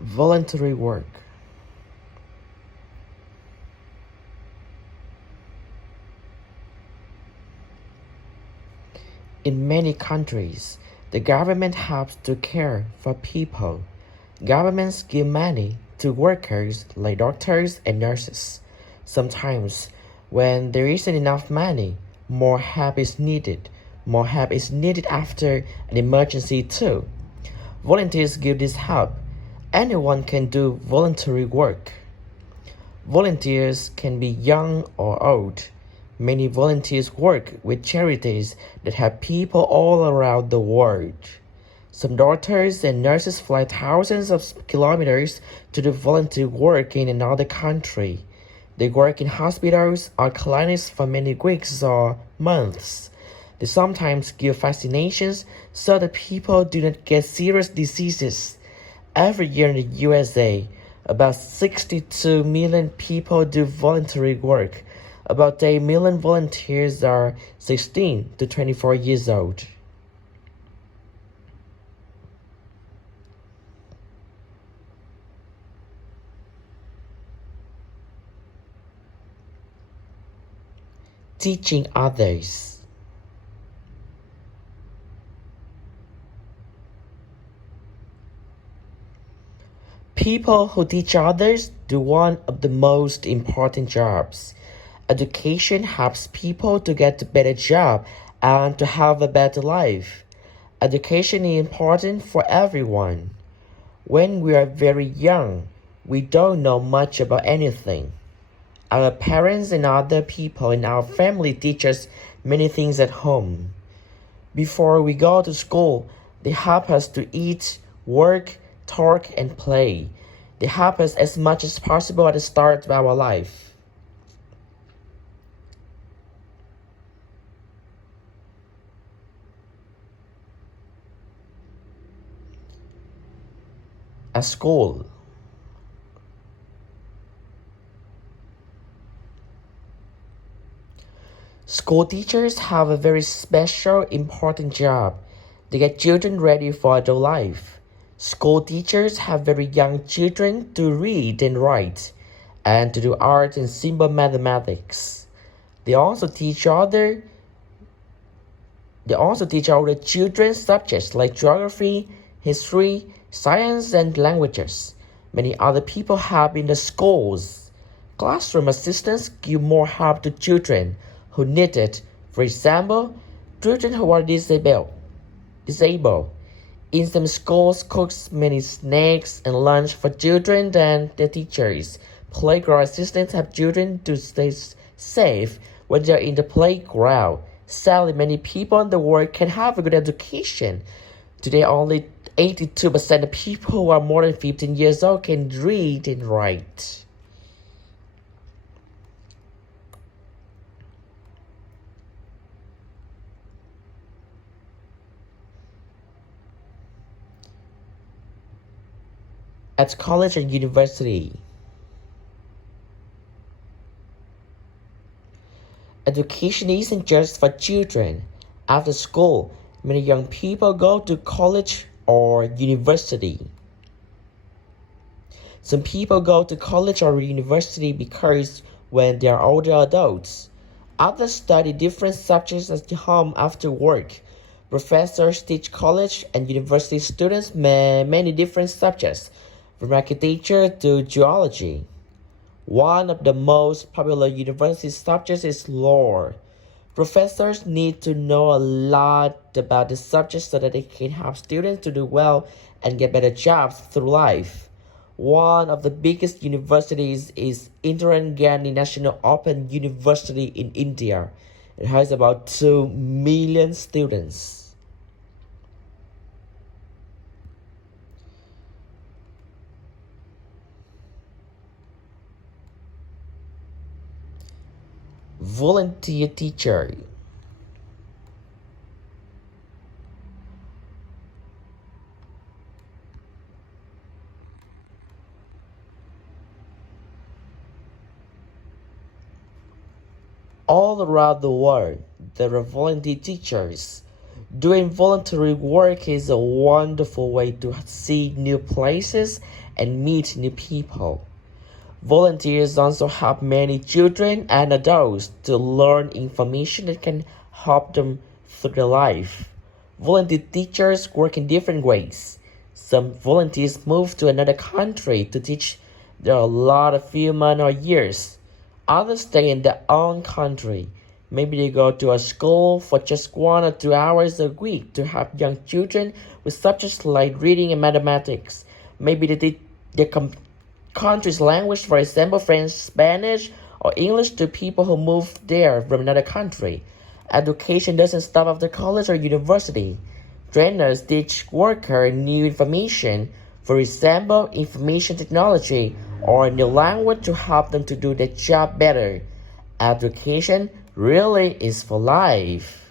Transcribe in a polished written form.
Voluntary work. In many countries, the government helps to care for people. Governments give money to workers like doctors and nurses. Sometimes, when there isn't enough money, more help is needed. More help is needed after an emergency too. Volunteers give this help. Anyone can do voluntary work. Volunteers can be young or old. Many volunteers work with charities that help people all around the world. Some doctors and nurses fly thousands of kilometers to do volunteer work in another country. They work in hospitals or clinics for many weeks or months. They sometimes give vaccinations so that people do not get serious diseases. Every year in the USA, about 62 million people do voluntary work. About 8 million volunteers are 16 to 24 years old. Teaching others. People who teach others do one of the most important jobs. Education helps people to get a better job and to have a better life. Education is important for everyone. When we are very young, we don't know much about anything. Our parents and other people in our family teach us many things at home. Before we go to school, they help us to eat, work, talk, and play. They help us as much as possible at the start of our life. At school, school teachers have a very special, important job. They get children ready for adult life. School teachers have very young children to read and write, and to do art and simple mathematics. They also teach other children subjects like geography, history, science, and languages. Many other people help in the schools. Classroom assistants give more help to children who need it. For example, children who are disabled. In some schools, cooks many snacks and lunch for children and their teachers. Playground assistants help children to stay safe when they are in the playground. Sadly, many people in the world can have a good education. Today, only 82% of people who are more than 15 years old can read and write. At college and university, education isn't just for children. After school, many young people go to college or university. Some people go to college or university because when they are older adults. Others study different subjects at home after work. Professors teach college and university students many different subjects, from architecture to geology. One of the most popular university subjects is law. Professors need to know a lot about the subject so that they can help students to do well and get better jobs through life. One of the biggest universities is Indira Gandhi National Open University in India. It has about 2 million students. Volunteer teacher. All around the world, there are volunteer teachers. Doing voluntary work is a wonderful way to see new places and meet new people. Volunteers also help many children and adults to learn information that can help them through their life. Volunteer teachers work in different ways. Some volunteers move to another country to teach there a lot of few months or years. Others stay in their own country. Maybe they go to a school for just 1 or 2 hours a week to help young children with subjects like reading and mathematics. Maybe they teach their country's language, for example, French, Spanish, or English to people who move there from another country. Education doesn't stop after college or university. Trainers teach workers new information, for example, information technology or a new language to help them to do their job better. Education really is for life.